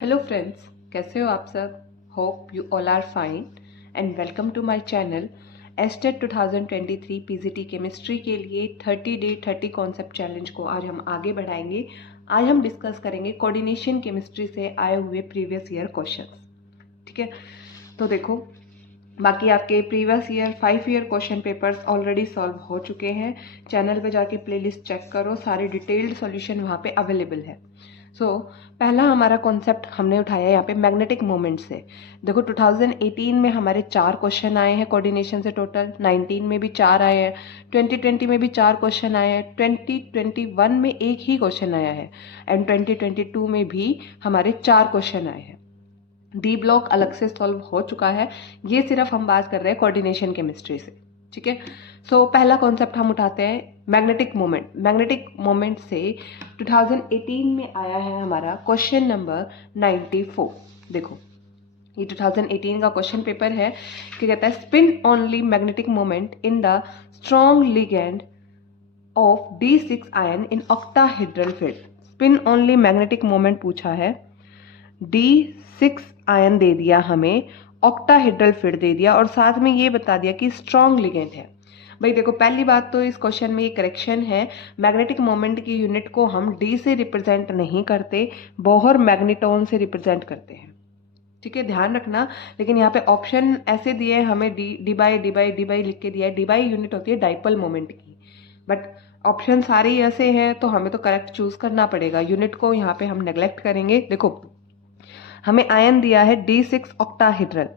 Hello friends, कैसे हो आप सब। Hope you all are fine and welcome to my channel. एस्टेट 2023 पीजीटी केमिस्ट्री के लिए 30 डे 30 कॉन्सेप्ट चैलेंज को आज हम आगे बढ़ाएंगे। आज हम डिस्कस करेंगे कोऑर्डिनेशन केमिस्ट्री से आए हुए प्रीवियस ईयर क्वेश्चंस। ठीक है, तो देखो, बाकी आपके previous year 5 year question papers already solve हो चुके हैं। चैनल पे जाके प्लेलिस्ट चेक करो, सारे डिटेल्ड सॉल्यूशन वहाँ पे अवेलेबल है। पहला हमारा कॉन्सेप्ट हमने उठाया यहाँ पे मैग्नेटिक मोमेंट से। देखो 2018 में हमारे 4 क्वेश्चन आए हैं कोऑर्डिनेशन से, टोटल 19 में भी 4 आए हैं, 2020 में भी 4 क्वेश्चन आए हैं, 2021 में एक ही क्वेश्चन आया है एंड 2022 में भी हमारे 4 क्वेश्चन आए हैं। डी ब्लॉक अलग से सॉल्व हो चुका है, ये सिर्फ हम बात कर रहे हैं कोऑर्डिनेशन केमिस्ट्री से। ठीक है, पहला कॉन्सेप्ट हम उठाते हैं मैग्नेटिक मोमेंट। मैग्नेटिक मोमेंट से 2018 में आया है हमारा क्वेश्चन नंबर 94। देखो, ये 2018 का क्वेश्चन पेपर है कि कहता है spin only magnetic moment in the strong ligand of D6 ion in octahedral field. Spin only magnetic moment पूछा है, D6 आयन दे दिया हमें, ऑक्टाहेड्रल फील्ड दे दिया और साथ में ये बता दिया कि स्ट्रॉन्ग लिगेंड है। भाई देखो, पहली बात तो इस क्वेश्चन में ये करेक्शन है, मैग्नेटिक मोमेंट की यूनिट को हम डी से रिप्रेजेंट नहीं करते, बोहर मैग्नेटॉन से रिप्रेजेंट करते हैं। ठीक है, ध्यान रखना। लेकिन यहाँ पे ऑप्शन ऐसे दिए हैं हमें, डी बाई लिख के दिया है। डी बाई यूनिट होती है डाइपोल मोमेंट की, बट ऑप्शन सारे ही ऐसे हैं तो हमें तो करेक्ट चूज करना पड़ेगा। यूनिट को यहाँ पे हम नेग्लेक्ट करेंगे। देखो, हमें आयन दिया है D6 ऑक्टाहेड्रल।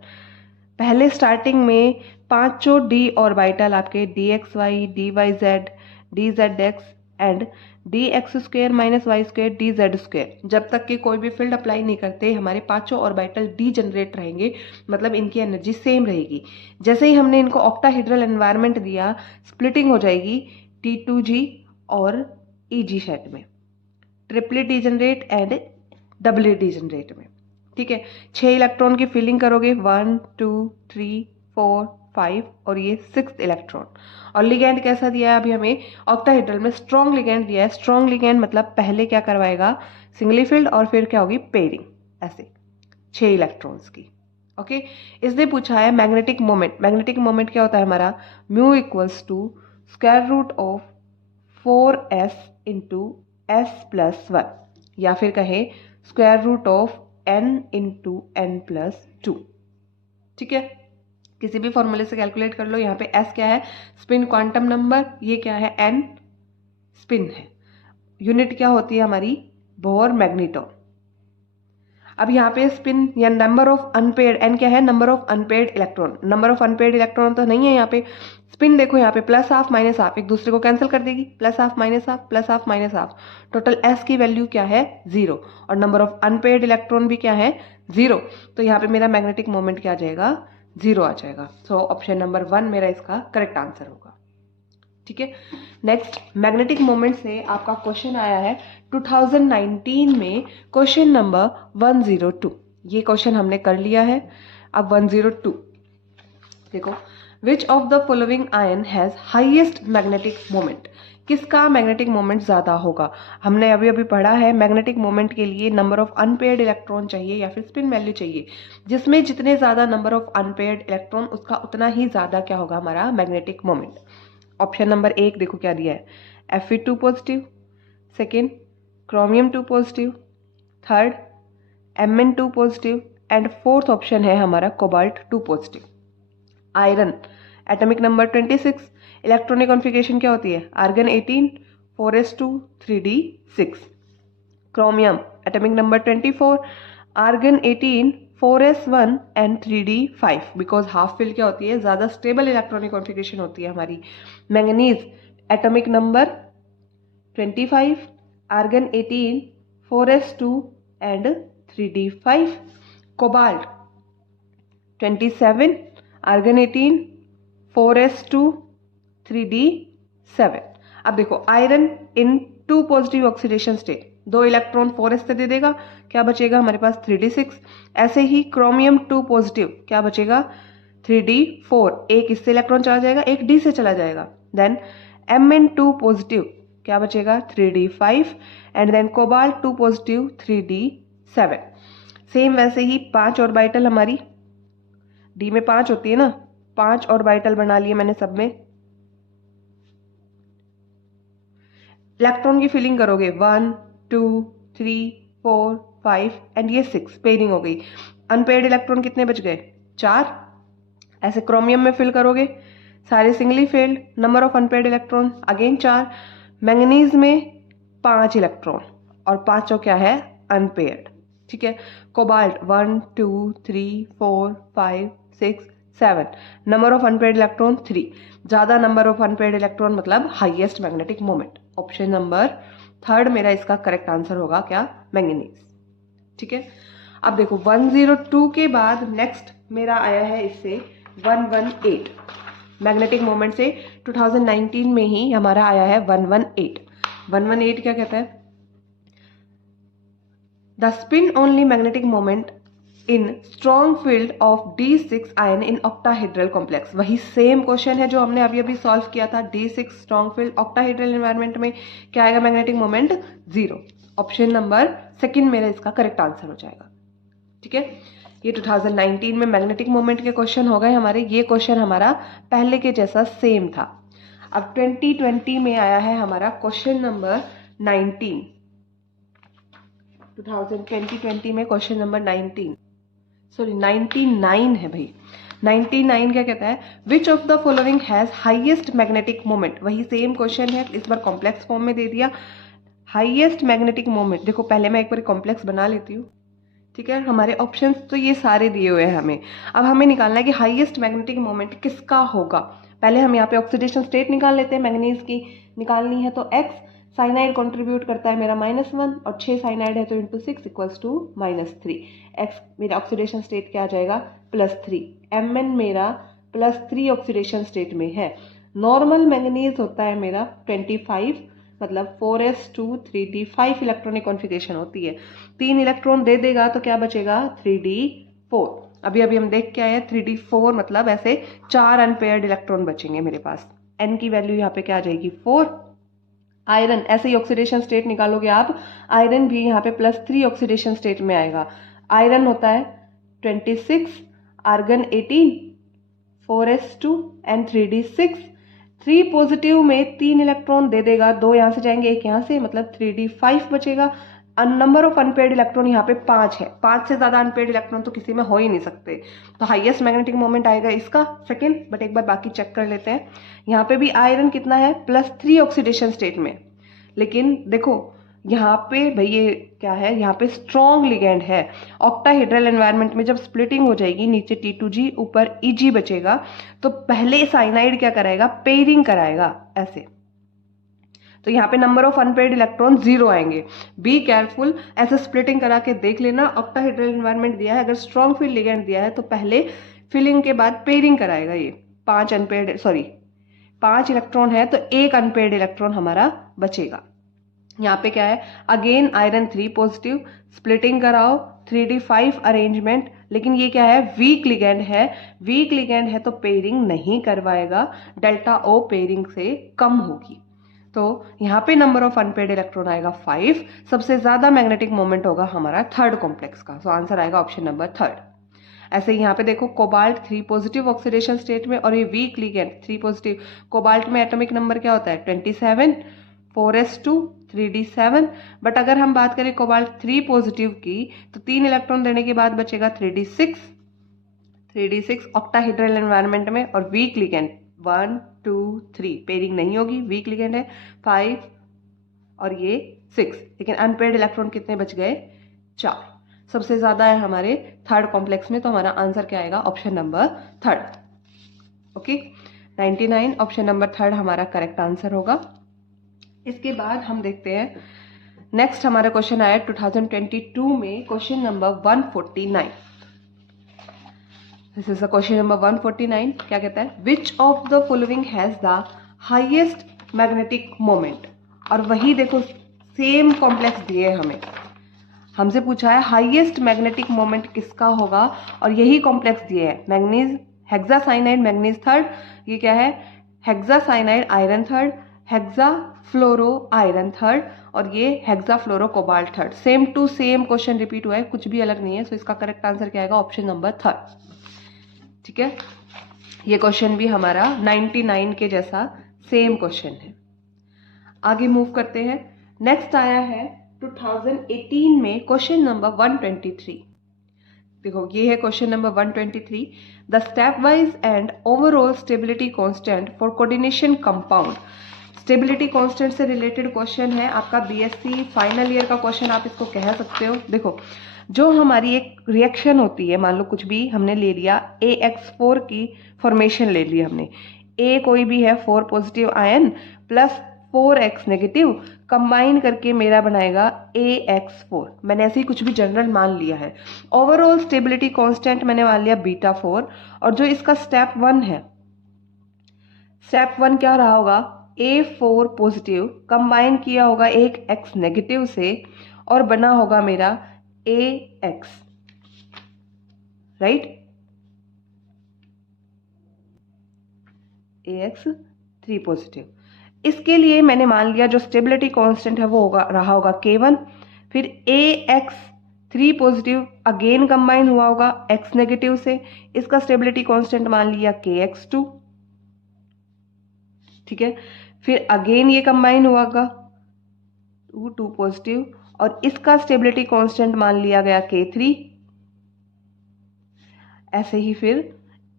पहले स्टार्टिंग में पांचों डी ऑर्बिटल आपके DXY, DYZ, DZX and DX² minus Y² DZ², जब तक कि कोई भी फील्ड अप्लाई नहीं करते हमारे पांचों ऑर्बिटल डी जनरेट रहेंगे, मतलब इनकी एनर्जी सेम रहेगी। जैसे ही हमने इनको ऑक्टाहेड्रल एनवायरनमेंट दिया, स्प्लिटिंग हो जाएगी T2G और EG सेट में, triply degenerate and doubly degenerate में। ठीक है, 6 इलेक्ट्रॉन की फिलिंग करोगे, 1 2 3 4 5 और ये 6th इलेक्ट्रॉन। और लिगेंड कैसा दिया है अभी हमें, ऑक्टाहेड्रल में स्ट्रॉन्ग लिगेंड दिया है। स्ट्रॉन्ग लिगेंड मतलब पहले क्या करवाएगा, सिंगली फील्ड और फिर क्या होगी, पेयरिंग, ऐसे 6 इलेक्ट्रॉन्स की। ओके, इसने पूछा है मैग्नेटिक मोमेंट। मैग्नेटिक मोमेंट क्या होता है हमारा, mu equals to square root of 4s into S+1, या फिर कहे square root of n into n+2। ठीक है, किसी भी फॉर्मूले से कैलकुलेट कर लो। यहाँ पे s क्या है, स्पिन क्वांटम नंबर, ये क्या है, n स्पिन है। यूनिट क्या होती है हमारी, बोहर मैग्नेटॉन। अब यहाँ पे स्पिन या नंबर ऑफ अनपेयर्ड, n क्या है, number of unpaired electron. Number of unpaired electron तो नहीं है यहाँ पे। स्पिन देखो यहाँ पे प्लस हाफ माइनस हाफ एक दूसरे को कैंसिल कर देगी, plus half minus half, plus half minus half. Total s की वैल्यू क्या है, 0, और नंबर ऑफ अनपेयर्ड इलेक्ट्रॉन भी क्या है, 0। तो यहाँ पे मेरा मैग्नेटिक मोमेंट क्या आ जाएगा, 0 आ जाएगा। ऑप्शन नंबर 1 मेरा इसका करेक्ट आंसर होगा। ठीक है, नेक्स्ट मैग्नेटिक मोमेंट से आपका क्वेश्चन आया है 2019 में, क्वेश्चन नंबर 102। ये क्वेश्चन हमने कर लिया है। अब 102 देखो, which of the following ion has highest magnetic moment. किसका मैग्नेटिक मोमेंट ज्यादा होगा। हमने अभी अभी पढ़ा है मैग्नेटिक मोमेंट के लिए नंबर ऑफ अनपेयर्ड इलेक्ट्रॉन चाहिए या फिर स्पिन वैल्यू चाहिए, जिसमें जितने ज्यादा नंबर ऑफ अनपेयर्ड इलेक्ट्रॉन उसका उतना ही ज्यादा क्या होगा हमारा मैग्नेटिक मोमेंट। ऑप्शन नंबर 1 देखो क्या दिया है, Fe2 positive, second chromium 2 positive, third Mn2 positive and fourth option है हमारा cobalt 2 positive. Iron atomic number 26, electronic configuration क्या होती है, argon 18 4s2 3d6। Chromium atomic number 24, argon 18 4s1 and 3d5, because half fill क्या होती है, ज़्यादा stable electronic configuration होती है हमारी। Manganese atomic number 25, argon 18 4s2 and 3d5। Cobalt 27, argon 18 4s2 3d7। अब देखो, iron in 2 positive oxidation state, 2 electron 4s से दे देगा, क्या बचेगा हमारे पास 3d6। ऐसे ही क्रोमियम 2 पॉजिटिव, क्या बचेगा 3d4, एक इससे इलेक्ट्रॉन चला जाएगा, एक डी से चला जाएगा। देन Mn2 पॉजिटिव, क्या बचेगा 3d5 and then cobalt 2 positive 3d7। Same वैसे ही 5 ऑर्बिटल हमारी डी में 5 होती है ना, 5 ऑर्बिटल बना लिए मैंने सब में। इलेक्ट्रॉन की फिलिंग करोगे 1 2 3 4 5 एंड ये 6, पेयरिंग हो गई। अनपेयर्ड इलेक्ट्रॉन कितने बच गए? 4। ऐसे क्रोमियम में फिल करोगे, सारे singly field, number of unpaired electron again 4। Manganese में 5 इलेक्ट्रॉन और 5 क्या है? अनपेयर्ड। ठीक है। Cobalt 1 2 3 4 5 6 7, number of unpaired electron 3। ज्यादा नंबर ऑफ अनपेयर्ड इलेक्ट्रॉन मतलब highest magnetic moment. Option number 3 मेरा इसका करेक्ट आंसर होगा क्या? मैंगनीज। ठीक है। अब देखो 102 के बाद नेक्स्ट मेरा आया है इससे 118। मैग्नेटिक मोमेंट से 2019 में ही हमारा आया है 118। 118 क्या कहता है? The spin only magnetic moment in strong field of D6 ion in octahedral complex. वही सेम क्वेश्चन है जो हमने अभी अभी सॉल्व किया था। D6 strong field octahedral environment में क्या आएगा? Magnetic moment 0। ऑप्शन नंबर 2 मेरा इसका करेक्ट आंसर हो जाएगा। ठीक है। ये 2019 में मैग्नेटिक मोमेंट के क्वेश्चन हो गए हमारे। ये क्वेश्चन हमारा पहले के जैसा सेम था। अब 2020 में आया है हमारा क्वेश्चन नंबर 19। 2020 में क्वेश्चन नंबर 99 है भाई। 99 क्या कहता है? विच of the following has highest magnetic moment. वही सेम क्वेश्चन है, इस बार कॉम्प्लेक्स फॉर्म में दे दिया। हाईएस्ट मैग्नेटिक मोमेंट, देखो पहले मैं एक बार कॉम्प्लेक्स बना लेती हूँ। ठीक है। हमारे ऑप्शंस तो ये सारे दिए हुए हैं हमें। अब हमें निकालना है कि हाईएस्ट मैग्नेटिक मोमेंट किसका होगा। पहले हम यहाँ पे ऑक्सीडेशन स्टेट निकाल लेते हैं। मैंगनीज की निकालनी है तो x साइनाइड कंट्रीब्यूट करता है मेरा -1 और 6 साइनाइड है तो इंटू 6 इक्वल्स टू -3। x मेरा ऑक्सीडेशन स्टेट क्या आ जाएगा? +3। Mn मेरा +3 ऑक्सीडेशन स्टेट में है। नॉर्मल मैंगनीज होता है मेरा 25, मतलब 4s2 3d5 इलेक्ट्रॉनिक कॉन्फ़िगरेशन होती है। 3 इलेक्ट्रॉन दे देगा तो क्या बचेगा? 3d4। अभी हम देख के आए हैं 3d4 मतलब ऐसे 4 अनपेयर्ड इलेक्ट्रॉन बचेंगे मेरे पास। n की वैल्यू यहाँ पे क्या आ जाएगी? 4। आयरन ऐसे ही ऑक्सीडेशन स्टेट निकालोगे आप, आयरन भी यहाँ पे +3 ऑक्सीडेशन स्टेट में आएगा। आयरन होता है 26, argon 18, 4s2 and 3d6। 3 positive में 3 इलेक्ट्रॉन दे देगा, 2 यहाँ से जाएंगे 1 यहाँ से, मतलब 3d5 बचेगा। नंबर ऑफ अनपेयर्ड इलेक्ट्रॉन यहाँ पे 5 है। 5 से ज्यादा अनपेयर्ड इलेक्ट्रॉन तो किसी में हो ही नहीं सकते। तो हाईएस्ट मैग्नेटिक मोमेंट आएगा इसका 2nd। बट एक बार बाकी चेक कर लेते हैं। यहाँ पे भी आयरन कितना है? +3 ऑक्सीडेशन स्टेट में। लेकिन देखो यहाँ पे भाई ये क्या है? यहाँ पे स्ट्रॉन्ग लिगेंड है। ऑक्टाहेड्रल एनवायरनमेंट में जब स्प्लिटिंग हो जाएगी, नीचे T2G ऊपर Eg बचेगा, तो पहले साइनाइड क्या कराएगा? पेयरिंग कराएगा ऐसे। तो यहाँ पे नंबर ऑफ अनपेयर्ड इलेक्ट्रॉन 0 आएंगे। बी केयरफुल, ऐसे स्प्लिटिंग करा के देख लेना। ऑक्टाहेड्रल एनवायरनमेंट दिया है, अगर स्ट्रॉन्ग फील्ड लिगेंड दिया है तो पहले फिलिंग के बाद पेयरिंग कराएगा। ये 5 इलेक्ट्रॉन है तो 1 अनपेयर्ड इलेक्ट्रॉन हमारा बचेगा। यहाँ पे क्या है? अगेन आयरन 3 पॉजिटिव, स्प्लिटिंग कराओ, 3d5 अरेंजमेंट। लेकिन ये क्या है? वीक लिगेंड है। वीक लिगेंड है तो पेयरिंग नहीं करवाएगा, डेल्टा O पेयरिंग से कम होगी। तो यहाँ पे नंबर ऑफ अनपेयर्ड इलेक्ट्रॉन आएगा 5। सबसे ज्यादा मैग्नेटिक मोमेंट होगा हमारा 3rd कॉम्प्लेक्स का। तो आंसर आएगा ऑप्शन नंबर 3rd। ऐसे ही यहाँ पे देखो कोबाल्ट 3 पॉजिटिव ऑक्सीडेशन स्टेट में और ये वीक लिगेंड 3 पॉजिटिव। कोबाल्ट में एटॉमिक नंबर क्या होता है? 27, 4s2 3d7। बट अगर हम बात करें कोबाल्ट 3 पॉजिटिव की तो 3 इलेक्ट्रॉन देने के बाद बचेगा 3d6 ऑक्टाहेड्रल एनवायरनमेंट में। और वीक लिगेंड 1 2 3 पेयरिंग नहीं होगी, वीक लिगेंड है 5 और ये 6। लेकिन अनपेयर्ड इलेक्ट्रॉन कितने बच गए? 4। सबसे ज्यादा है हमारे 3rd कॉम्प्लेक्स में। तो हमारा आंसर क्या आएगा? Option number 3rd। Okay. 99 option number 3rd हमारा करेक्ट आंसर होगा। इसके बाद हम देखते हैं नेक्स्ट हमारा क्वेश्चन आया 2022 में, question number 149। This is the question number 149। क्या कहता है? विच of the following has the highest magnetic moment. और वही देखो सेम कॉम्प्लेक्स दिए हमें, हमसे पूछा है हाईएस्ट मैग्नेटिक मोमेंट किसका होगा और यही कॉम्प्लेक्स दिए है। मैग्नीज हेक्सासाइनाइड मैग्नीज 3rd, ये क्या है? Hexacyanide iron 3rd, hexa fluoro iron 3rd और ये hexafluorocobalt third. Same to same question repeat हुआ है, कुछ भी अलग नहीं है। सो इसका करेक्ट आंसर क्या आएगा? Option number third. ठीक है, ये क्वेश्चन भी हमारा 99 के जैसा सेम क्वेश्चन है। आगे मूव करते हैं। नेक्स्ट आया है 2018 में क्वेश्चन नंबर 123। देखो ये है question number 123। The step wise and overall stability constant for coordination compound. Stability constant से रिलेटेड क्वेश्चन है आपका बीएससी फाइनल ईयर का क्वेश्चन, आप इसको कह सकते हो। देखो जो हमारी एक रिएक्शन होती है, मान लो कुछ भी हमने ले लिया, AX4 की फॉर्मेशन ले ली हमने। A कोई भी है 4 positive ion plus 4X negative, combine करके मेरा बनाएगा AX4। मैंने ऐसे ही कुछ भी जनरल मान लिया है। ओवरऑल स्टेबिलिटी कांस्टेंट मैंने मान लिया β4। और जो इसका स्टेप 1 है, स्टेप 1 क्या रहा होगा? A4 पॉजिटिव कंबाइन किया होगा एक X नेगेटिव से और बना होगा मेरा AX, राइट? AX3 positive. इसके लिए मैंने मान लिया जो स्टेबिलिटी कांस्टेंट है वो होगा रहा होगा K1। फिर AX3 पॉजिटिव अगेन कंबाइन हुआ होगा X नेगेटिव से, इसका स्टेबिलिटी कांस्टेंट मान लिया KX2। ठीक है, फिर अगेन ये कंबाइन हुआ होगा 2 पॉजिटिव और इसका स्टेबिलिटी कांस्टेंट मान लिया गया K3। ऐसे ही फिर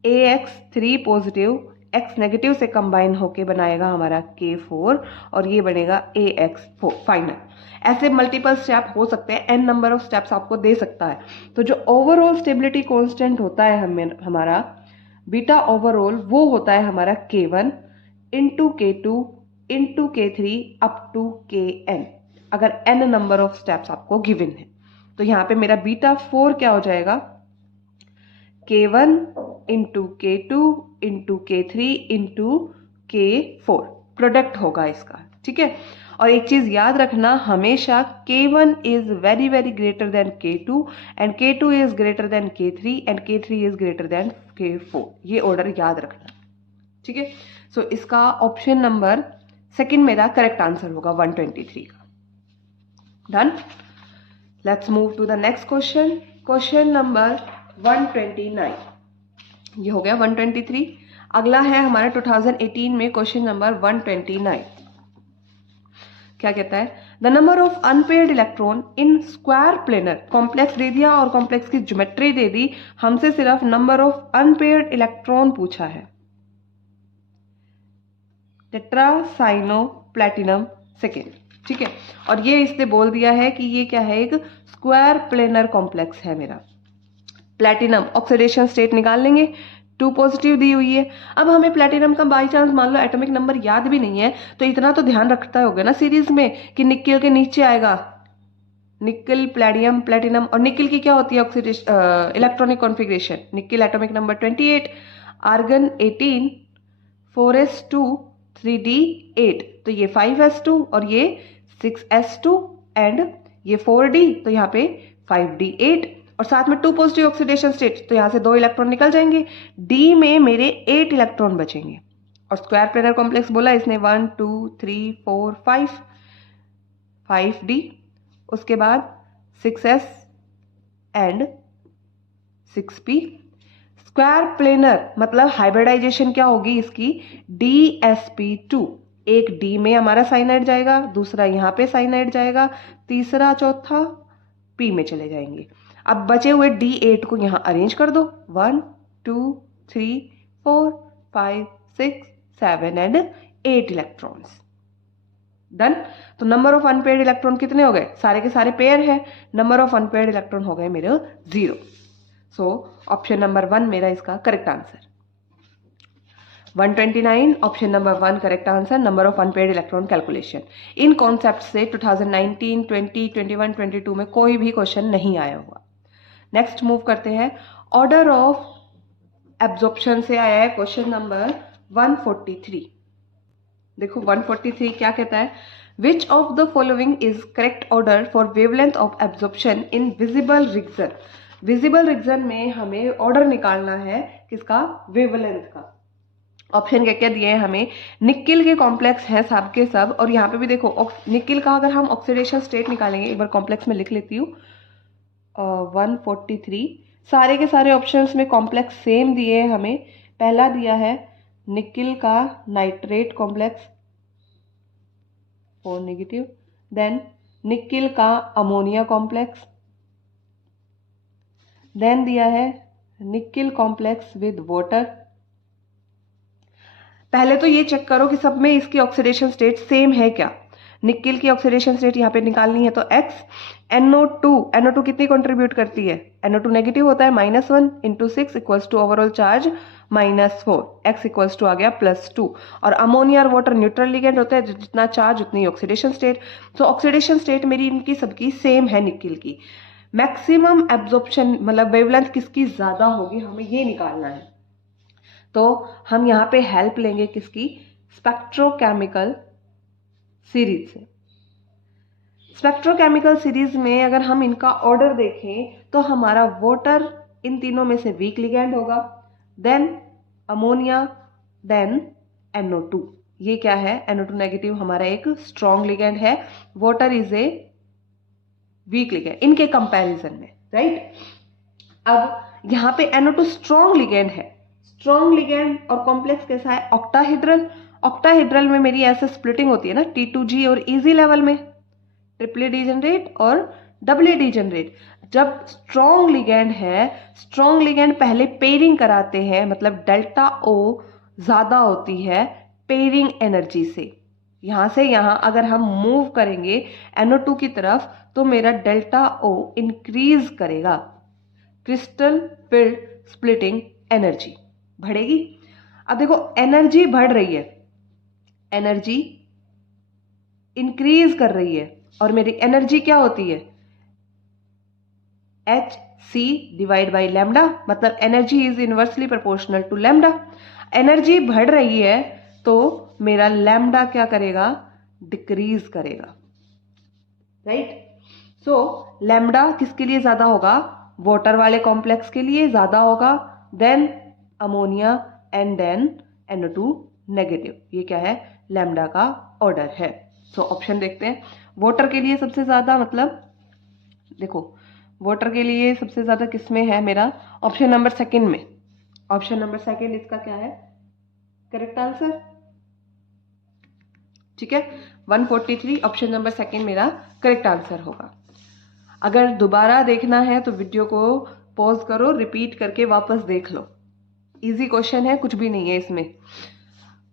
AX3 पॉजिटिव X नेगेटिव से कंबाइन होके बनाएगा हमारा K4 और ये बनेगा AX4 फाइनल। ऐसे मल्टीपल स्टेप हो सकते हैं, n नंबर ऑफ स्टेप्स आपको दे सकता है। तो जो ओवरऑल स्टेबिलिटी कांस्टेंट होता है हमारा बीटा ओवरऑल, वो होता है हमारा K1 into K2 into K3 up to Kn, अगर n नंबर ऑफ स्टेप्स आपको गिवन है। तो यहाँ पे मेरा β4 क्या हो जाएगा? K1 into K2 into K3 into K4 product होगा इसका। ठीक है, और एक चीज याद रखना हमेशा, K1 is very very greater than K2 and K2 is greater than K3 and K3 is greater than K4। ये ऑर्डर याद रखना। ठीक है, सो इसका ऑप्शन नंबर सेकंड मेरा करेक्ट आंसर होगा 123 का। Done. Let's move to the next question, question number 129। ये हो गया 123। अगला है हमारा 2018 में क्वेश्चन नंबर 129। क्या कहता है? The number of unpaired electron in square planar. Complex दे दिया और कॉम्प्लेक्स की ज्योमेट्री दे दी, हमसे सिर्फ नंबर ऑफ अनपेयर्ड इलेक्ट्रॉन पूछा है। Tetra cyano platinum second. ठीक है, और ये इसने बोल दिया है कि ये क्या है? एक स्क्वायर प्लेनर कॉम्प्लेक्स है मेरा। प्लैटिनम ऑक्सीडेशन स्टेट निकाल लेंगे, 2 पॉजिटिव दी हुई है। अब हमें प्लैटिनम का बाई चांस मान लो एटॉमिक नंबर याद भी नहीं है, तो इतना तो ध्यान रखता होगा ना सीरीज में कि निकल के नीचे आएगा निकल, प्लैडियम, प्लैटिनम। और निकल की क्या होती है oxidation electronic configuration? Nickel atomic number 28, argon 18, 4s2 3d8, तो ये 5s2 और ये 6s2 एंड ये 4d, तो यहाँ पे 5d8 और साथ में 2 पॉजिटिव ऑक्सीडेशन स्टेट, तो यहाँ से 2 इलेक्ट्रॉन निकल जाएंगे। डी में मेरे 8 इलेक्ट्रॉन बचेंगे। और स्क्वायर प्लेनर कॉम्प्लेक्स बोला इसने 1 2 3 4 5, 5d, उसके बाद 6s and 6p। Square planar मतलब हाइब्रिडाइजेशन क्या होगी इसकी? DsP2। एक डी में हमारा साइनाइड जाएगा, दूसरा यहाँ पे साइनाइड जाएगा, तीसरा चौथा पी में चले जाएंगे। अब बचे हुए D8 को यहाँ अरेंज कर दो, 1 2 3 4 5 6 7 एंड 8 इलेक्ट्रॉन्स। डन। तो नंबर ऑफ अनपेयर्ड इलेक्ट्रॉन कितने हो गए? सारे के सारे पेयर है, नंबर ऑफ अनपेयर्ड इलेक्ट्रॉन हो गए मेरे 0। सो ऑप्शन नंबर 1 मेरा इसका correct answer. 129 option number 1 correct answer, number of unpaired electron calculation. In concept से 2019, 20, 21, 22 में कोई भी क्वेश्चन नहीं आया हुआ। नेक्स्ट मूव करते हैं, ऑर्डर ऑफ एब्जॉर्प्शन से आया है क्वेश्चन नंबर 143। देखो 143 क्या कहता है? विच of the following is correct order for wavelength of absorption in visible region. Visible region में हमें ऑर्डर निकालना है किसका? वेवलेंथ का। ऑप्शन क्या क्या दिए हैं हमें, निकिल के कॉम्प्लेक्स हैं सब के सब, और यहाँ पे भी देखो निकिल का अगर हम ऑक्सीडेशन स्टेट निकालेंगे, एक बार कॉम्प्लेक्स में लिख लेती हूँ, 143। सारे के सारे ऑप्शंस में कॉम्प्लेक्स सेम दिए हैं हमें। पहला दिया है निकिल का nitrate complex 4 negative, then nickel का अमोनिया कॉम्प्लेक्स, देन दिया है निकिल कॉम्प्लेक्स विद वाटर। पहले तो ये चेक करो कि सब में इसकी ऑक्सीडेशन स्टेट सेम है क्या। निकिल की ऑक्सीडेशन स्टेट यहाँ पे निकालनी है तो X। NO2 कितनी कंट्रीब्यूट करती है, NO2 नेगेटिव होता है, -1 into 6 equals to overall charge -4, X equals to आ गया +2। और अमोनिया और वाटर न्यूट्रल लिगेंड होता है, जितना चार्ज उतनी ऑक्सीडेशन स्टेट। तो ऑक्सीडेशन स्टेट मेरी इनकी सबकी सेम है निकिल की। मैक्सिमम एब्जॉर्प्शन मतलब वेवलेंथ किसकी ज्यादा होगी, हमें ये निकालना है। तो हम यहाँ पे हेल्प लेंगे किसकी, स्पेक्ट्रोकेमिकल सीरीज से। स्पेक्ट्रोकेमिकल सीरीज में अगर हम इनका ऑर्डर देखें तो हमारा वाटर इन तीनों में से वीक लिगेंड होगा, देन अमोनिया, देन NO2। ये क्या है, NO2 नेगेटिव हमारा एक स्ट्रॉन्ग लिगेंड है, water is a week ligand इनके कंपैरिजन में, राइट। अब यहाँ पे NO2 स्ट्रॉन्ग लिगेंड है, स्ट्रॉन्ग लिगेंड और कॉम्प्लेक्स कैसा है, ऑक्टाहेड्रल। ऑक्टाहेड्रल में मेरी ऐसे स्प्लिटिंग होती है ना T2G और इजी लेवल में ट्रिपली डिजेनरेट और डबली डिजेनरेट। जब स्ट्रॉन्ग लिगेंड है, स्ट्रॉन्ग लिगेंड पहले पेयरिंग कराते हैं, मतलब डेल्टा O ज्यादा होती है पेयरिंग एनर्जी से। यहां से यहां अगर हम मूव करेंगे NO2 की तरफ तो मेरा डेल्टा O इंक्रीज करेगा, क्रिस्टल फील्ड स्प्लिटिंग एनर्जी बढ़ेगी। अब देखो एनर्जी बढ़ रही है, एनर्जी इंक्रीज कर रही है, और मेरी एनर्जी क्या होती है, Hc डिवाइड बाई लैम्डा, मतलब energy is inversely proportional to lambda. Energy बढ़ रही है तो मेरा लैम्डा क्या करेगा, डिक्रीज करेगा, राइट। सो लैम्डा किसके लिए ज्यादा होगा, वाटर वाले कॉम्प्लेक्स के लिए ज्यादा होगा, then ammonia and then NO2 negative. ये क्या है, लैम्डा का ऑर्डर है। सो ऑप्शन देखते हैं, वाटर के लिए सबसे ज्यादा, मतलब देखो वाटर के लिए सबसे ज्यादा किसमें है मेरा, ऑप्शन नंबर सेकंड में। ऑप्शन नंबर सेकंड इसका क्या है करेक्ट आंसर, ठीक है। 143 ऑप्शन नंबर सेकंड मेरा करेक्ट आंसर होगा। अगर दोबारा देखना है तो वीडियो को पॉज करो, रिपीट करके वापस देख लो। इजी क्वेश्चन है, कुछ भी नहीं है इसमें।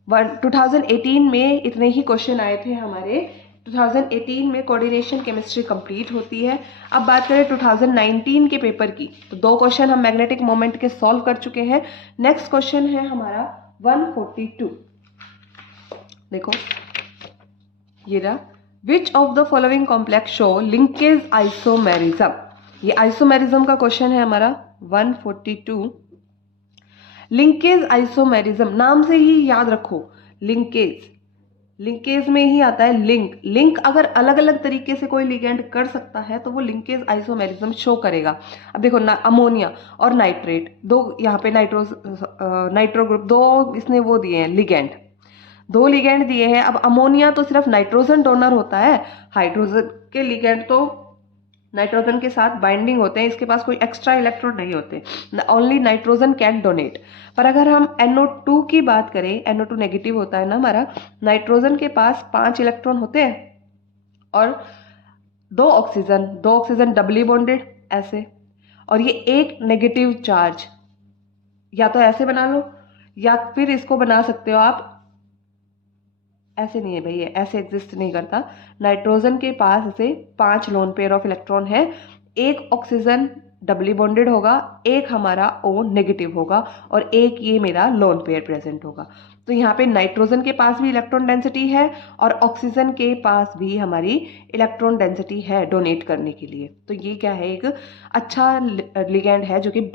2018 में इतने ही क्वेश्चन आए थे हमारे। 2018 में कोऑर्डिनेशन केमिस्ट्री कंप्लीट होती है। अब बात करें 2019 के पेपर की, तो 2 क्वेश्चन हम मैग्नेटिक मोमेंट के सॉल्व कर चुके हैं। नेक्स्ट क्वेश्चन है हमारा 142। देखो ये रहा, विच of the following complex show linkage isomerism. ये आइसोमेरिज्म का क्वेश्चन है हमारा 142। लिंकेज आइसोमेरिज्म नाम से ही याद रखो, लिंकेज, लिंकेज में ही आता है लिंक। लिंक अगर अलग अलग तरीके से कोई लिगेंड कर सकता है तो वो लिंकेज आइसोमेरिज्म शो करेगा। अब देखो अमोनिया और नाइट्रेट, दो यहाँ पे नाइट्रो ग्रुप, दो इसने वो दिए हैं लिगेंड, 2 लिगेंड दिए हैं। अब अमोनिया तो सिर्फ नाइट्रोजन डोनर होता है, हाइड्रोजन के लिगेंड तो नाइट्रोजन के साथ बाइंडिंग होते हैं, इसके पास कोई एक्स्ट्रा इलेक्ट्रॉन नहीं होते, ओनली नाइट्रोजन कैन डोनेट। पर अगर हम NO2 की बात करें, NO2 नेगेटिव होता है ना हमारा, नाइट्रोजन के पास 5 इलेक्ट्रॉन होते हैं और 2 ऑक्सीजन डबली बॉन्डेड ऐसे, और ये एक नेगेटिव चार्ज। या तो ऐसे बना लो या फिर इसको बना सकते हो आप, ऐसे नहीं है भाई, ये ऐसे एग्जिस्ट नहीं करता। नाइट्रोजन के पास ऐसे 5 लोन पेयर ऑफ इलेक्ट्रॉन है, एक ऑक्सीजन डबली बॉन्डेड होगा, एक हमारा O नेगेटिव होगा और एक ये मेरा लोन पेयर प्रेजेंट होगा। तो यहाँ पे नाइट्रोजन के पास भी इलेक्ट्रॉन डेंसिटी है और ऑक्सीजन के पास भी हमारी इलेक्ट्रॉन डेंसिटी है डोनेट करने के लिए। तो ये क्या है, एक अच्छा लिगेंड है जो कि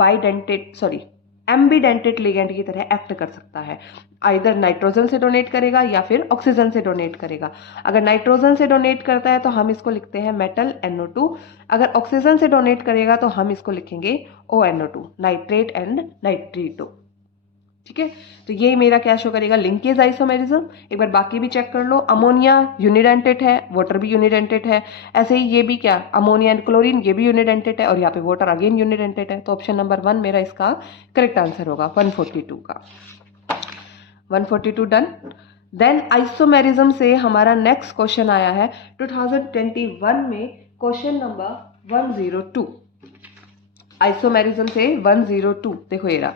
एम्बीडेंटेड लिगेंड की तरह एक्ट कर सकता है। आइदर नाइट्रोजन से डोनेट करेगा या फिर ऑक्सीजन से डोनेट करेगा। अगर नाइट्रोजन से डोनेट करता है तो हम इसको लिखते हैं मेटल NO2, अगर ऑक्सीजन से डोनेट करेगा तो हम इसको लिखेंगे ONO2, नाइट्रेट एंड नाइट्रीटो। ठीक है, तो ये मेरा क्या शो करेगा, लिंकेज आइसोमेरिज्म। एक बार बाकी भी चेक कर लो, अमोनिया यूनिडेंटेट है, वाटर भी यूनिडेंटेट है, ऐसे ही ये भी क्या, अमोनिया एंड क्लोरीन ये भी यूनिडेंटेट है, और यहाँ पे वाटर अगेन यूनिडेंटेट है। तो ऑप्शन नंबर 1 मेरा इसका करेक्ट आंसर होगा 142 का। 142 डन। देन आइसोमेरिज्म से हमारा नेक्स्ट क्वेश्चन आया है 2021 में, क्वेश्चन नंबर 102। आइसोमेरिज्म से 102 देखो ये रहा,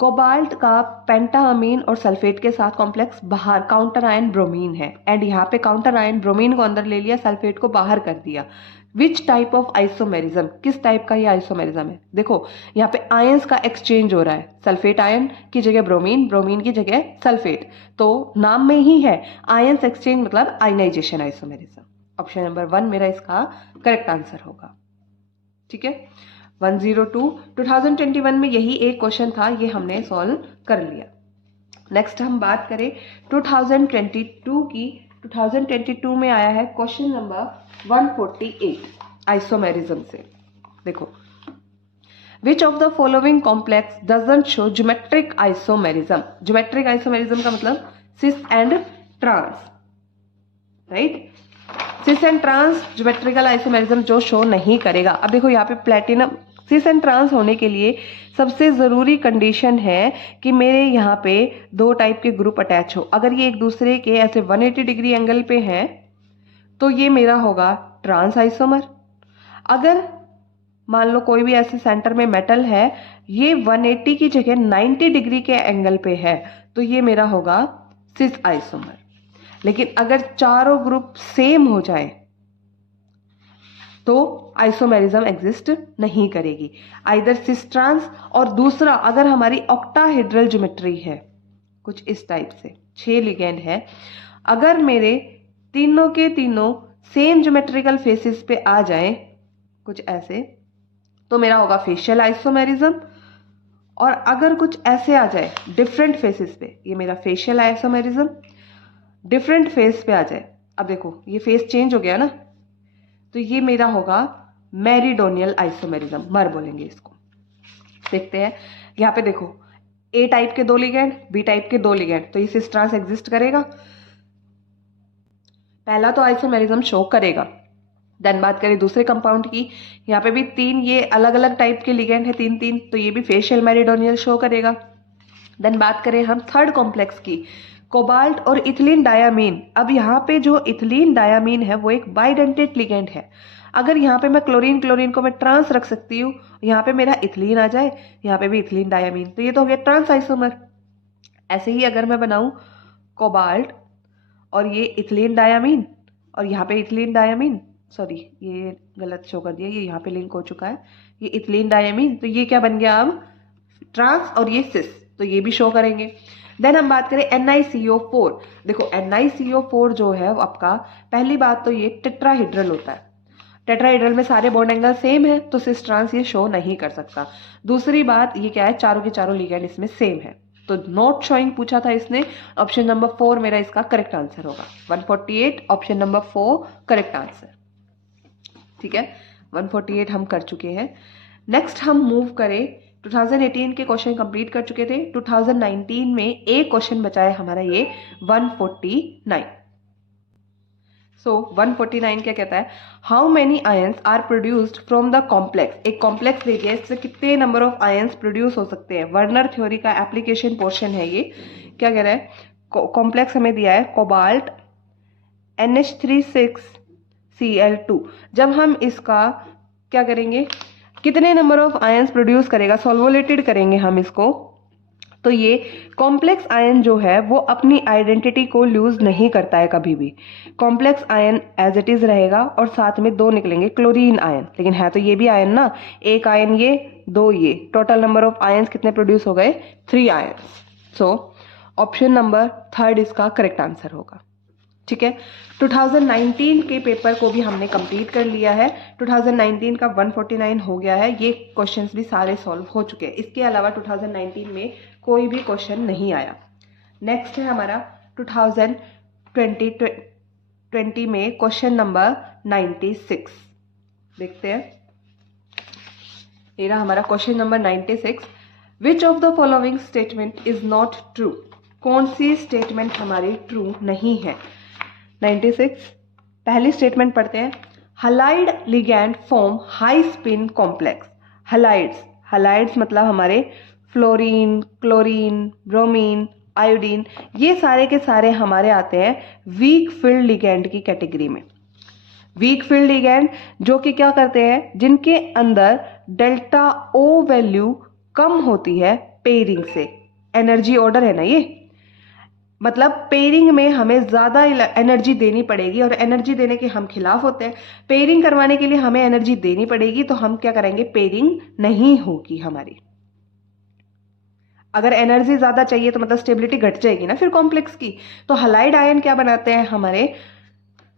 कोबाल्ट का पेंटाअमीन और सल्फेट के साथ कॉम्प्लेक्स बाहर काउंटर आयन ब्रोमीन है, एंड यहाँ पे काउंटर आयन ब्रोमीन को अंदर ले लिया, सल्फेट को बाहर कर दिया। विच टाइप ऑफ आइसोमेरिज्म, किस टाइप का ये आइसोमेरिज्म है। देखो यहाँ पे आयंस का एक्सचेंज हो रहा है, सल्फेट आयन की जगह ब्रोमीन, ब्रोमीन की जगह सल्फेट, तो नाम में ही है आयंस एक्सचेंज मतलब आयनाइजेशन आइसोमेरिज्म। ऑप्शन नंबर 1 मेरा इसका करेक्ट आंसर होगा। ठीक है, 102 2021 में यही एक क्वेश्चन था, ये हमने सॉल्व कर लिया। नेक्स्ट हम बात करें 2022 की। 2022 में आया है क्वेश्चन नंबर 148 आइसोमेरिज्म से। देखो, which of the following complex doesn't show geometric isomerism. Geometric isomerism का मतलब cis and trans, right. Cis and trans geometrical isomerism जो शो नहीं करेगा। अब देखो यहाँ पे प्लेटिनम सिस एंड ट्रांस होने के लिए सबसे ज़रूरी कंडीशन है कि मेरे यहाँ पे दो टाइप के ग्रुप अटैच हो। अगर ये एक दूसरे के ऐसे 180 डिग्री एंगल पे हैं तो ये मेरा होगा ट्रांस आइसोमर। अगर मान लो कोई भी ऐसे सेंटर में मेटल है, ये 180 की जगह 90 डिग्री के एंगल पे है, तो ये मेरा होगा सिस आइसोमर। लेकिन अगर चारों ग्रुप सेम हो जाए तो आइसोमेरिज्म एग्जिस्ट नहीं करेगी, आइदर सिस ट्रांस। और दूसरा, अगर हमारी ऑक्टाहेड्रल ज्योमेट्री है कुछ इस टाइप से, 6 लिगेंड है, अगर मेरे तीनों के तीनों सेम ज्योमेट्रिकल फेसिस पे आ जाए कुछ ऐसे, तो मेरा होगा फेशियल आइसोमेरिज्म। और अगर कुछ ऐसे आ जाए डिफरेंट फेसिस पे, ये मेरा फेशियल आइसोमेरिज्म। डिफरेंट फेस पे आ जाए, अब देखो ये फेस चेंज हो गया ना, तो ये मेरा होगा मेरिडोनियल आइसोमेरिज्म, मर बोलेंगे इसको। देखते हैं यहाँ पे, देखो ए टाइप के 2 लिगेंड, बी टाइप के 2 लिगेंड, तो ये सिस ट्रांस एग्जिस्ट करेगा, पहला तो आइसोमेरिज्म शो करेगा। देन बात करें दूसरे कंपाउंड की, यहाँ पे भी 3 ये अलग अलग टाइप के लिगेंड है, 3-3, तो ये भी फेशियल मेरिडोनियल शो करेगा। देन बात करें हम थर्ड कॉम्प्लेक्स की, कोबाल्ट और इथिलीन डायामीन। अब यहाँ पे जो इथिलीन डायामीन है वो एक बाइडेंटेट लिगेंड है। अगर यहाँ पे मैं क्लोरीन क्लोरीन को मैं ट्रांस रख सकती हूँ, यहाँ पे मेरा इथिलीन आ जाए, यहाँ पे भी इथिलीन डायामीन, तो ये तो हो गया ट्रांस आइसोमर। ऐसे ही अगर मैं बनाऊँ कोबाल्ट और ये इथिलीन डायामीन और यहाँ पे इथिलीन डायामीन, सॉरी ये गलत शो कर दिया, ये यहाँ पे लिंक हो चुका है, ये इथिलीन डायामीन, तो ये क्या बन गया अब ट्रांस, और ये सिस, तो ये भी शो करेंगे। देन हम बात करें NiCO4। देखो NiCO4 जो है वो आपका, पहली बात तो ये टेट्राहेड्रल होता है, टेट्राहेड्रल में सारे बॉन्ड एंगल सेम है, तो सिस ट्रांस ये शो नहीं कर सकता। दूसरी बात ये क्या है, चारों के चारों लिगेंड इसमें सेम है, तो नॉट शोइंग पूछा था इसने। ऑप्शन नंबर 4 मेरा इसका करेक्ट आंसर होगा। 148 ऑप्शन नंबर 4 करेक्ट आंसर। ठीक है, 148 हम कर चुके हैं। नेक्स्ट हम मूव करें, 2018 के क्वेश्चन कंप्लीट कर चुके थे, 2019 में एक क्वेश्चन बचा है हमारा ये 149। सो 149 क्या कहता है, how many ions are produced from the complex. एक कॉम्प्लेक्स देखिए, इससे कितने नंबर ऑफ आयंस प्रोड्यूस हो सकते हैं। वर्नर थ्योरी का एप्लीकेशन पोर्शन है ये। क्या कह रहा है, कॉम्प्लेक्स हमें दिया है कोबाल्ट NH36Cl2। जब हम इसका क्या करेंगे, कितने नंबर ऑफ आयंस प्रोड्यूस करेगा, सॉल्वोलेटेड करेंगे हम इसको, तो ये कॉम्प्लेक्स आयन जो है वो अपनी आइडेंटिटी को लूज नहीं करता है कभी भी। Complex ion as it is रहेगा और साथ में 2 निकलेंगे क्लोरीन आयन, लेकिन है तो ये भी आयन ना, एक आयन ये 2 ये, टोटल नंबर ऑफ आयंस कितने प्रोड्यूस हो गए, 3 आयंस। सो ऑप्शन नंबर 3 इसका करेक्ट आंसर होगा। ठीक है, 2019 के पेपर को भी हमने कंप्लीट कर लिया है। 2019 का 149 हो गया है, ये क्वेश्चंस भी सारे सॉल्व हो चुके हैं। इसके अलावा 2019 में कोई भी क्वेश्चन नहीं आया। नेक्स्ट है हमारा 2020 में क्वेश्चन नंबर 96। देखते हैं, ये रहा हमारा question number 96। Which of the following statement is not true, कौन सी स्टेटमेंट हमारी ट्रू नहीं है। 96 पहली स्टेटमेंट पढ़ते हैं। Halide ligand form high spin complex. Halides मतलब हमारे फ्लोरीन, क्लोरीन, ब्रोमीन, आयोडीन, ये सारे के सारे हमारे आते हैं वीक फील्ड लिगैंड की कैटेगरी में। वीक फील्ड लिगैंड जो कि क्या करते हैं, जिनके अंदर डेल्टा ओ वैल्यू कम होती है पेयरिंग से। एनर्जी ऑर्डर है ना ये, मतलब पेयरिंग में हमें ज़्यादा एनर्जी देनी पड़ेगी और एनर्जी देने के हम खिलाफ होते हैं। पेयरिंग करवाने के लिए हमें एनर्जी देनी पड़ेगी तो हम क्या करेंगे, पेयरिंग नहीं होगी हमारी। अगर एनर्जी ज़्यादा चाहिए तो मतलब स्टेबिलिटी घट जाएगी ना फिर कॉम्प्लेक्स की। तो हलाइड आयन क्या बनाते हैं हमारे,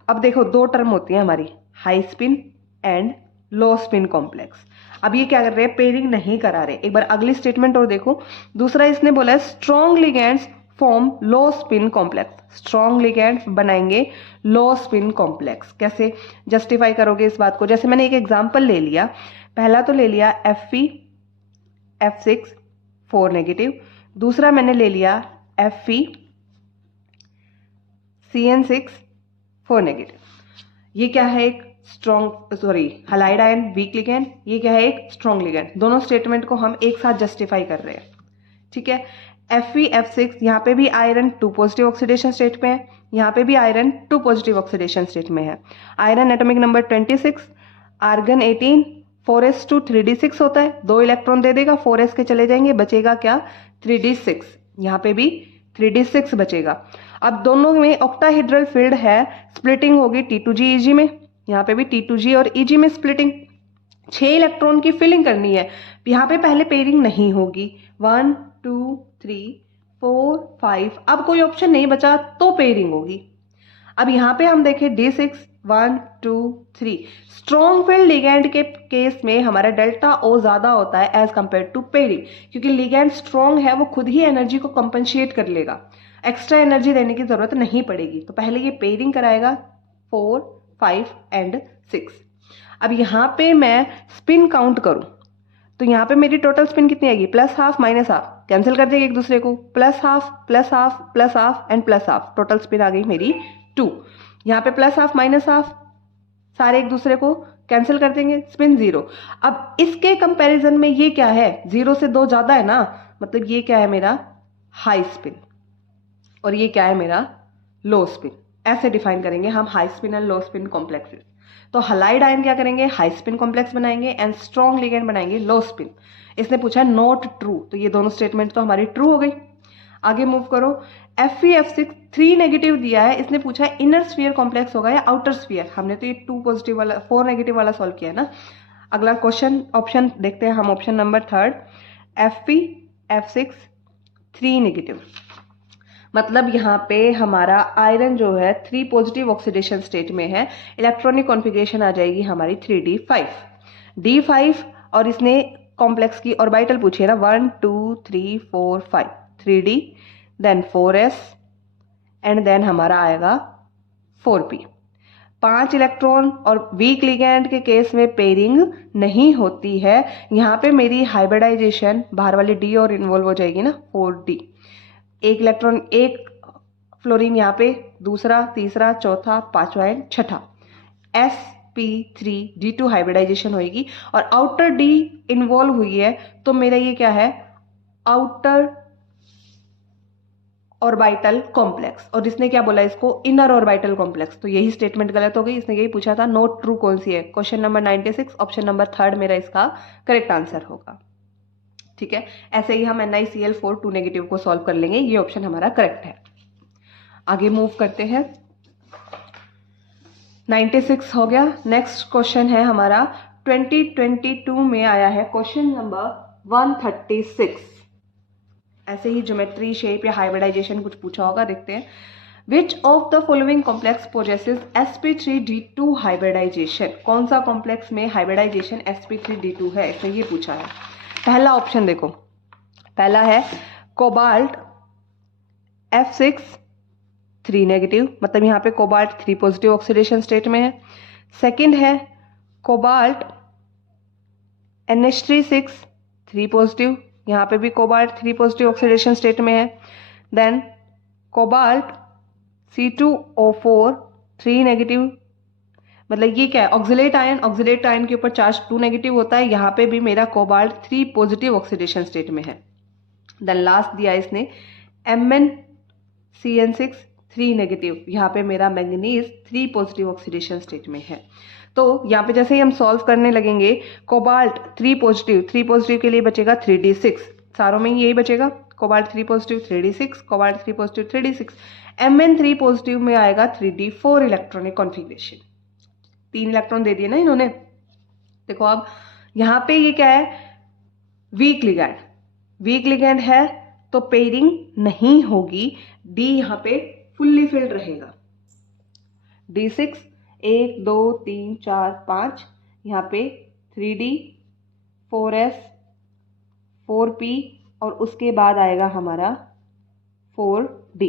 अब देखो दो टर्म होती है हमारी, high spin and low spin complex. अब ये क्या कर रहे हैं, पेयरिंग नहीं करा रहे। एक बार अगली स्टेटमेंट और देखो। दूसरा इसने बोला है स्ट्रॉन्ग लिगैंड्स फॉर्म लो स्पिन कॉम्प्लेक्स। स्ट्रॉन्ग लिगैंड्स बनाएंगे लो स्पिन कॉम्प्लेक्स। कैसे जस्टिफाई करोगे इस बात को? जैसे मैंने एक एग्जांपल ले लिया, पहला तो ले लिया Fe F6 4 नेगेटिव, दूसरा मैंने ले लिया Fe CN6 4 नेगेटिव। ये क्या है, एक हलाइड आयन वीक लिगैंड, ये क्या है, एक स्ट्रॉन्ग लिगैंड। दोनों स्टेटमेंट को हम एक साथ जस्टिफाई कर रहे हैं। ठीक है, Fe F6 यहाँ पे भी आयरन 2 पॉजिटिव ऑक्सीडेशन स्टेट में है, यहाँ पे भी आयरन 2 पॉजिटिव ऑक्सीडेशन स्टेट में है। Iron atomic number 26, argon 18, 4s2 3d6 होता है, 2 इलेक्ट्रॉन दे देगा, 4s के चले जाएंगे, बचेगा क्या 3d6। यहाँ पे भी 3d6 बचेगा। अब दोनों में ऑक्टाहेड्रल फील्ड है, स्प्लिटिंग होगी T2G EG में, यहाँ पे भी T2G और EG में स्प्लिटिंग। 6 इलेक्ट्रॉन की फिलिंग करनी है, यहाँ पे पहले पेयरिंग नहीं होगी। 1 2 3 4 5, अब कोई ऑप्शन नहीं बचा तो पेयरिंग होगी। अब यहाँ पे हम देखें D6 1 2 3, स्ट्रॉन्ग फील्ड लिगैंड के केस में हमारा डेल्टा ओ ज्यादा होता है एज कंपेयर टू पेयरिंग, क्योंकि लिगैंड स्ट्रॉन्ग है, वो खुद ही एनर्जी को कंपनसेट कर लेगा, एक्स्ट्रा एनर्जी देने की जरूरत नहीं पड़ेगी। तो पहले ये पेयरिंग कराएगा 4 5 एंड 6। अब यहाँ पे मैं स्पिन काउंट करूं तो यहाँ पे मेरी टोटल स्पिन कितनी आएगी, plus half minus half, cancel कर देंगे एक दूसरे को, plus half plus half plus half and plus half, total spin आ गई मेरी 2। यहाँ पे प्लस हाफ माइनस हाफ सारे एक दूसरे को कैंसिल कर देंगे, स्पिन 0। अब इसके कंपैरिजन में ये क्या है, 0 से 2 ज्यादा है ना, मतलब ये क्या है मेरा हाई स्पिन और ये क्या है मेरा लो स्पिन। ऐसे डिफाइन करेंगे हम high spin and low spin complexes. तो हलाइड आयन क्या करेंगे, हाई स्पिन कॉम्प्लेक्स बनाएंगे एंड स्ट्रॉन्ग लिगैंड बनाएंगे लो स्पिन। इसने पूछा नॉट ट्रू, तो ये दोनों स्टेटमेंट तो हमारी ट्रू हो गई। आगे मूव करो। Fe F6 3 नेगेटिव दिया है, इसने पूछा इनर स्फीयर कॉम्प्लेक्स होगा या आउटर स्फीयर। हमने तो ये 2 पॉजिटिव वाला 4 नेगेटिव वाला सॉल्व किया है ना। अगला क्वेश्चन ऑप्शन देखते हैं हम, option number 3 Fe F6 3 negative, मतलब यहाँ पे हमारा आयरन जो है 3 पॉजिटिव ऑक्सीडेशन स्टेट में है, इलेक्ट्रॉनिक कॉन्फ़िगरेशन आ जाएगी हमारी 3d5 d5। और इसने कॉम्प्लेक्स की ऑर्बिटल पूछी है ना, 1 2 3 4 5, 3d then 4s and then हमारा आएगा 4p। 5 इलेक्ट्रॉन और वीक लिगैंड के केस में पेयरिंग नहीं होती है। यहाँ पे मेरी हाइब्रिडाइजेशन बाहर वाली d और इन्वॉल्व हो जाएगी ना, 4d। एक इलेक्ट्रॉन, एक फ्लोरीन यहाँ पे, दूसरा, तीसरा, चौथा, पांचवा एंड छठा, sp3d2 हाइब्रिडाइजेशन होगी और आउटर d इन्वॉल्व हुई है, तो मेरा ये क्या है आउटर ऑर्बिटल कॉम्प्लेक्स। और इसने क्या बोला इसको, इनर ऑर्बिटल कॉम्प्लेक्स। तो यही स्टेटमेंट गलत हो गई, इसने यही पूछा था नोट ट्रू कौन सी है। क्वेश्चन नंबर 96 ऑप्शन नंबर 3 मेरा इसका करेक्ट आंसर होगा। ठीक है, ऐसे ही हम NiCl4 2 नेगेटिव को सॉल्व कर लेंगे, ये ऑप्शन हमारा करेक्ट है। आगे मूव करते हैं, 96 हो गया। नेक्स्ट क्वेश्चन है हमारा 2022 में आया है क्वेश्चन नंबर 136। ऐसे ही ज्योमेट्री, शेप या हाइब्रिडाइजेशन कुछ पूछा होगा, देखते हैं। Which of the following complex possesses sp3d2 hybridization, कौन सा कॉम्प्लेक्स में हाइब्रिडाइजेशन sp3d2 है, इसने ये पूछा है। पहला ऑप्शन देखो, पहला है कोबाल्ट F6 3 नेगेटिव, मतलब यहाँ पे कोबाल्ट 3 पॉजिटिव ऑक्सीडेशन स्टेट में है। सेकंड है कोबाल्ट NH3 6 3 पॉजिटिव, यहाँ पे भी कोबाल्ट 3 पॉजिटिव ऑक्सीडेशन स्टेट में है। देन कोबाल्ट C2O4 3 नेगेटिव, मतलब ये क्या है, ऑक्सिलेट आयन के ऊपर चार्ज 2 नेगेटिव होता है। यहाँ पे भी मेरा कोबाल्ट 3 पॉजिटिव ऑक्सीडेशन स्टेट में है। देन लास्ट दिया इसने MnCN6 3 नेगेटिव, यहाँ पे मेरा मैंगनीज 3 पॉजिटिव ऑक्सीडेशन स्टेट में है। तो यहाँ पे जैसे ही हम सॉल्व करने लगेंगे, कोबाल्ट 3 पॉजिटिव के लिए बचेगा 3d6, सारों में यही बचेगा, cobalt 3 positive 3d6, cobalt 3 positive 3d6। Mn 3 positive में आएगा 3d4 इलेक्ट्रॉनिक कॉन्फ़िगरेशन, 3 इलेक्ट्रॉन दे दिए ना इन्होंने। देखो अब यहाँ पे ये क्या है, वीक लिगैंड है तो पेयरिंग नहीं होगी, डी यहाँ पे फुल्ली फिल्ड रहेगा। D6 1 2 3 4 5, यहाँ पे 3D 4S 4P और उसके बाद आएगा हमारा 4D।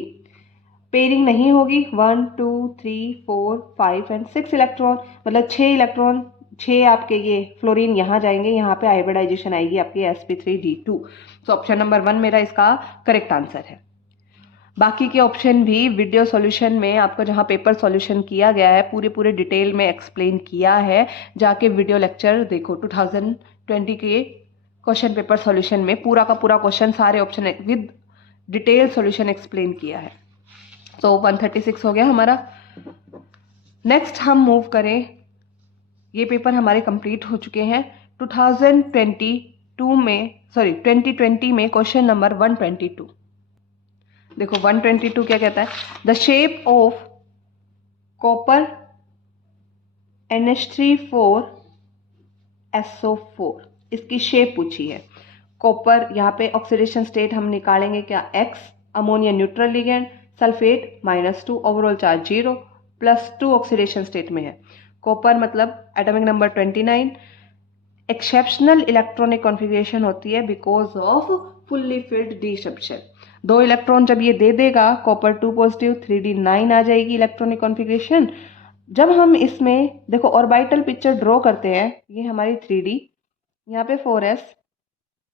पेयरिंग नहीं होगी, 1 2 3 4 5 एंड 6 इलेक्ट्रॉन, मतलब 6 इलेक्ट्रॉन, 6 आपके ये फ्लोरीन यहाँ जाएंगे, यहाँ पे हाइब्रिडाइजेशन आएगी आपकी sp3d2। तो ऑप्शन नंबर 1 मेरा इसका करेक्ट आंसर है। बाकी के ऑप्शन भी वीडियो सॉल्यूशन में आपको जहाँ पेपर सॉल्यूशन किया गया है पूरे डिटेल में एक्सप्लेन किया है, जाके वीडियो लेक्चर देखो। 2020 के क्वेश्चन पेपर सॉल्यूशन में पूरा का पूरा क्वेश्चन, सारे option with detail solution explain किया है। तो 136 हो गया हमारा। नेक्स्ट हम मूव करें, ये पेपर हमारे कंप्लीट हो चुके हैं। 2020 में क्वेश्चन नंबर 122। देखो 122 क्या कहता है, the shape of copper NH3 4SO4, इसकी शेप पूछी है। कॉपर यहाँ पे ऑक्सीडेशन स्टेट हम निकालेंगे क्या, X, ammonia neutral ligand, sulphate -2, overall charge 0, +2 oxidation state में है। कॉपर मतलब atomic number 29, exceptional electronic configuration होती है because off fully filled D structure. 2 electron जब ये दे देगा, कॉपर 2 पॉजिटिव 3d9 आ जाएगी इलेक्ट्रॉनिक कॉन्फ़िगरेशन। जब हम इसमें देखो ऑर्बिटल पिक्चर ड्रॉ करते हैं, ये हमारी 3d, यहाँ पे 4s,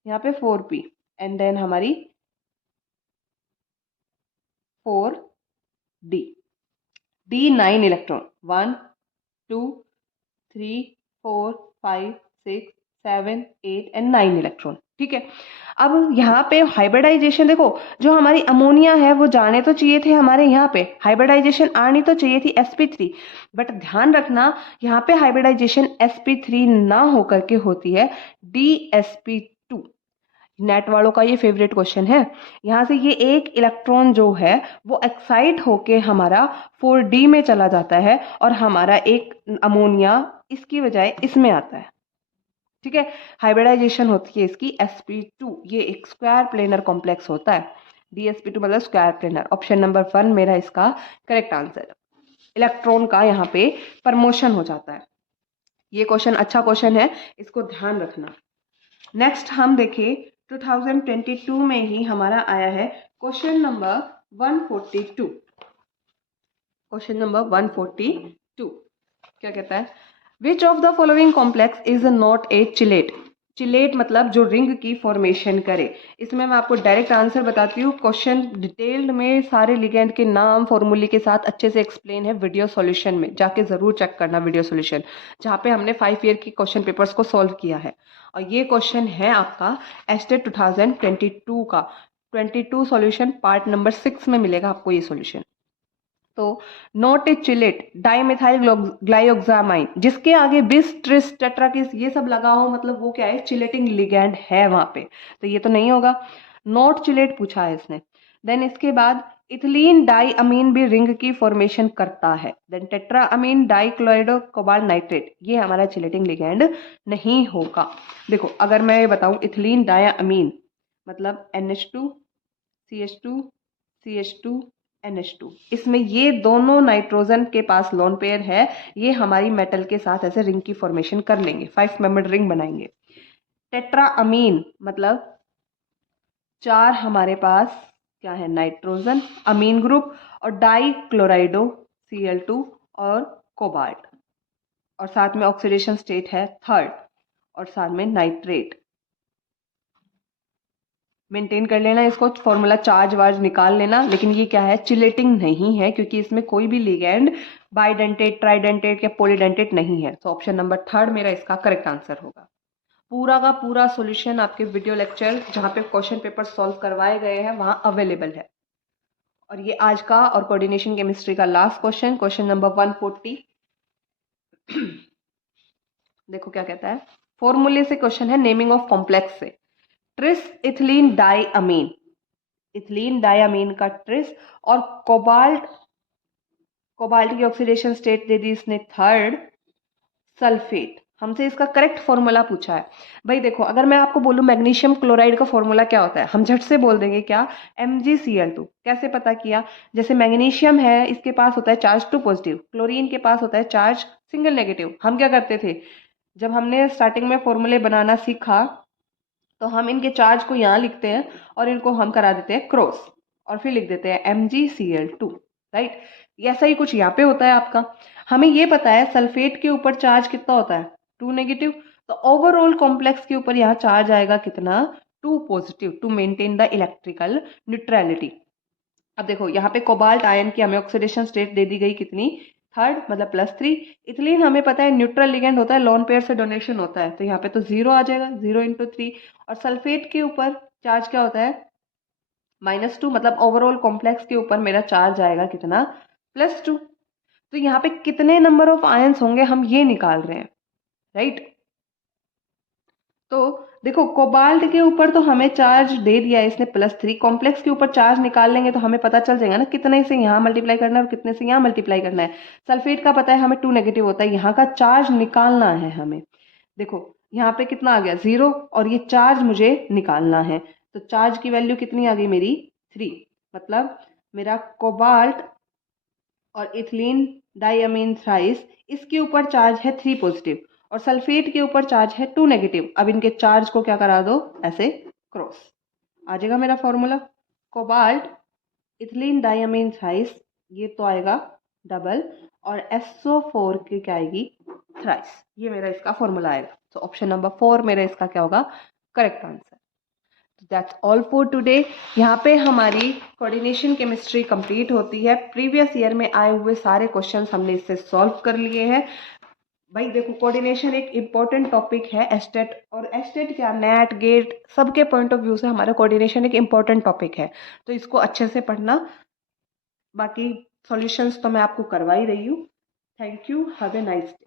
यहाँ पे 4p एंड देन हमारी 4d, d9 electron, 1 2 3 4 5 6 7 8 and 9 electron. ठीक है, अब यहाँ पे हाइब्रिडाइजेशन देखो, जो हमारी अमोनिया है वो जाने तो चाहिए थे हमारे, यहाँ पे हाइब्रिडाइजेशन आनी तो चाहिए थी sp3, बट ध्यान रखना यहाँ पे हाइब्रिडाइजेशन sp3 ना होकर के होती है dsp2। नेट वालों का ये फेवरेट क्वेश्चन है। यहाँ से ये एक इलेक्ट्रॉन जो है वो एक्साइट होके हमारा 4d में चला जाता है और हमारा एक अमोनिया इसकी बजाय इसमें आता है। ठीक है, हाइब्रिडाइजेशन होती है इसकी sp2, ये एक स्क्वायर प्लेनर कॉम्प्लेक्स होता है। dsp2 मतलब स्क्वायर प्लेनर। ऑप्शन नंबर 1 मेरा इसका करेक्ट आंसर। इलेक्ट्रॉन का यहाँ पे प्रमोशन हो जाता है। ये क्वेश्चन अच्छा क्वेश्चन है, इसको ध्यान रखना। नेक्स्ट हम देखें 2022 में ही हमारा आया है क्वेश्चन नंबर 142। क्वेश्चन नंबर 142 क्या कहता है, विच of the following complex is not a chelate. Chelate मतलब जो रिंग की फॉर्मेशन करे। इसमें मैं आपको डायरेक्ट आंसर बताती हूँ, क्वेश्चन डिटेल्ड में सारे लिगेंड के नाम फॉर्मूले के साथ अच्छे से एक्सप्लेन है वीडियो सॉल्यूशन में, जाके जरूर चेक करना वीडियो सॉल्यूशन, जहाँ पे हमने 5 ईयर की क्वेश्चन पेपर्स को सॉल्व किया है। और ये क्वेश्चन है आपका एस्टेट 2022 का 22 सॉल्यूशन पार्ट नंबर 6 में मिलेगा आपको ये सॉल्यूशन। तो नॉट ए चिलेट डाइमेथाइल ग्लाइयोक्सामाइन, जिसके आगे बिस ट्रिस टेट्राकिस ये सब लगा हो, मतलब वो क्या है, चिलेटिंग लिगैंड है वहां पे, तो ये तो नहीं होगा। नॉट चिलेट पूछा है इसने। देन इसके बाद इथिलीन डाई अमीन भी रिंग की फॉर्मेशन करता है। Then tetra amine डाइक्लोराइडो cobalt nitrate, ये हमारा चिलेटिंग लिगैंड नहीं होगा। देखो अगर मैं ये बताऊं इथिलीन डाया अमीन मतलब NH2 CH2 CH2 NH2, इसमें ये दोनों नाइट्रोजन के पास लोन पेयर है, ये हमारी मेटल के साथ ऐसे रिंग की फॉर्मेशन कर लेंगे, 5 मेंबर्ड रिंग बनाएंगे। टेट्रा अमीन मतलब 4 हमारे पास क्या है, नाइट्रोजन अमीन ग्रुप, और डाई क्लोराइडो Cl2 और कोबाल्ट, और साथ में ऑक्सीडेशन स्टेट है 3rd, और साथ में नाइट्रेट। मेंटेन कर लेना इसको, फॉर्मूला चार्ज वार्ज निकाल लेना। लेकिन ये क्या है, चिलेटिंग नहीं है, क्योंकि इसमें कोई भी लिगेंड बाइडेंटेट, ट्राइडेंटेट या पॉलीडेंटेट नहीं है। तो ऑप्शन नंबर 3 मेरा इसका करेक्ट आंसर होगा। पूरा का पूरा सॉल्यूशन आपके वीडियो लेक्चर जहाँ पे क्वेश्चन पेपर सॉल्व करवाए गए हैं वहाँ अवेलेबल है। और ये आज का और कोऑर्डिनेशन केमिस्ट्री का लास्ट क्वेश्चन, क्वेश्चन नंबर 140। देखो क्या कहता है, फॉर्मूले से क्वेश्चन है, नेमिंग ऑफ कॉम्प्लेक्स से। ट्रिस इथिलीन डाइअमीन, इथिलीन डाइअमीन का ट्रिस, और कोबाल्ट, कोबाल्ट की ऑक्सीडेशन स्टेट दे दी इसने 3rd, सल्फेट। हमसे इसका करेक्ट फॉर्मूला पूछा है। भाई देखो, अगर मैं आपको बोलूं मैग्नीशियम क्लोराइड का फॉर्मूला क्या होता है, हम झट से बोल देंगे क्या, MgCl2। कैसे पता किया, जैसे मैग्नीशियम है, इसके पास होता है चार्ज 2 पॉजिटिव, क्लोरीन के पास होता है चार्ज सिंगल नेगेटिव। हम क्या करते थे, जब हमने स्टार्टिंग में फॉर्मूले बनाना सीखा तो हम इनके चार्ज को यहाँ लिखते हैं और इनको हम करा देते हैं क्रॉस, और फिर लिख देते हैं MgCl2, राइट। ऐसा ही कुछ यहाँ पे होता है आपका। हमें ये पता है सल्फेट के ऊपर चार्ज कितना होता है, 2 नेगेटिव, तो ओवरऑल कॉम्प्लेक्स के ऊपर यहाँ चार्ज आएगा कितना, 2 positive, to maintain the electrical neutrality. अब देखो यहाँ पे कोबाल्ट आयन की हमें ऑक्सीडेशन स्टेट दे दी गई कितनी, 3rd, मतलब +3। इथिलीन हमें पता है न्यूट्रल लिगेंड होता है, लॉन पेयर से डोनेशन होता है, तो यहाँ पे तो 0 आ जाएगा, 0 × 3। और सल्फेट के ऊपर चार्ज क्या होता है, -2, मतलब ओवरऑल कॉम्प्लेक्स के ऊपर मेरा चार्ज आएगा कितना, +2। तो यहाँ पे कितने नंबर ऑफ आयंस होंगे हम ये निकाल रहे हैं, राइट। तो देखो कोबाल्ट के ऊपर तो हमें चार्ज दे दिया है इसने +3, कॉम्प्लेक्स के ऊपर चार्ज निकाल लेंगे तो हमें पता चल जाएगा ना कितने से यहाँ मल्टीप्लाई करना है और कितने से यहाँ मल्टीप्लाई करना है। सल्फेट का पता है हमें 2 नेगेटिव होता है, यहाँ का चार्ज निकालना है हमें। देखो यहाँ पे कितना आ गया, 0, और ये चार्ज मुझे निकालना है, तो चार्ज की वैल्यू कितनी आ गई मेरी, 3। मतलब मेरा कोबाल्ट और इथिलीन डाइअमीन थ्राइस, इसके ऊपर चार्ज है 3 पॉजिटिव, और सल्फेट के ऊपर चार्ज है 2 नेगेटिव। अब इनके चार्ज को क्या करा दो, ऐसे क्रॉस, आ जाएगा मेरा फॉर्मूला, कोबाल्ट इथिलीन डाइअमीन थ्राइस, ये तो आएगा डबल, और SO4 की क्या आएगी, थ्राइस। ये मेरा इसका फॉर्मूला आएगा। तो ऑप्शन नंबर 4 मेरा इसका क्या होगा, correct answer. That's all for today. यहाँ पे हमारी कोऑर्डिनेशन केमिस्ट्री कंप्लीट होती है। प्रीवियस ईयर में आए हुए सारे क्वेश्चंस हमने इससे सॉल्व कर लिए हैं। भाई देखो कोऑर्डिनेशन एक इम्पॉर्टेंट टॉपिक है, एस्टेट, और एस्टेट क्या, नेट गेट सबके पॉइंट ऑफ व्यू से हमारा कोऑर्डिनेशन एक इम्पॉर्टेंट टॉपिक है, तो इसको अच्छे से पढ़ना। बाकी सॉल्यूशंस तो मैं आपको करवा ही रही हूँ। Thank you, have a nice day.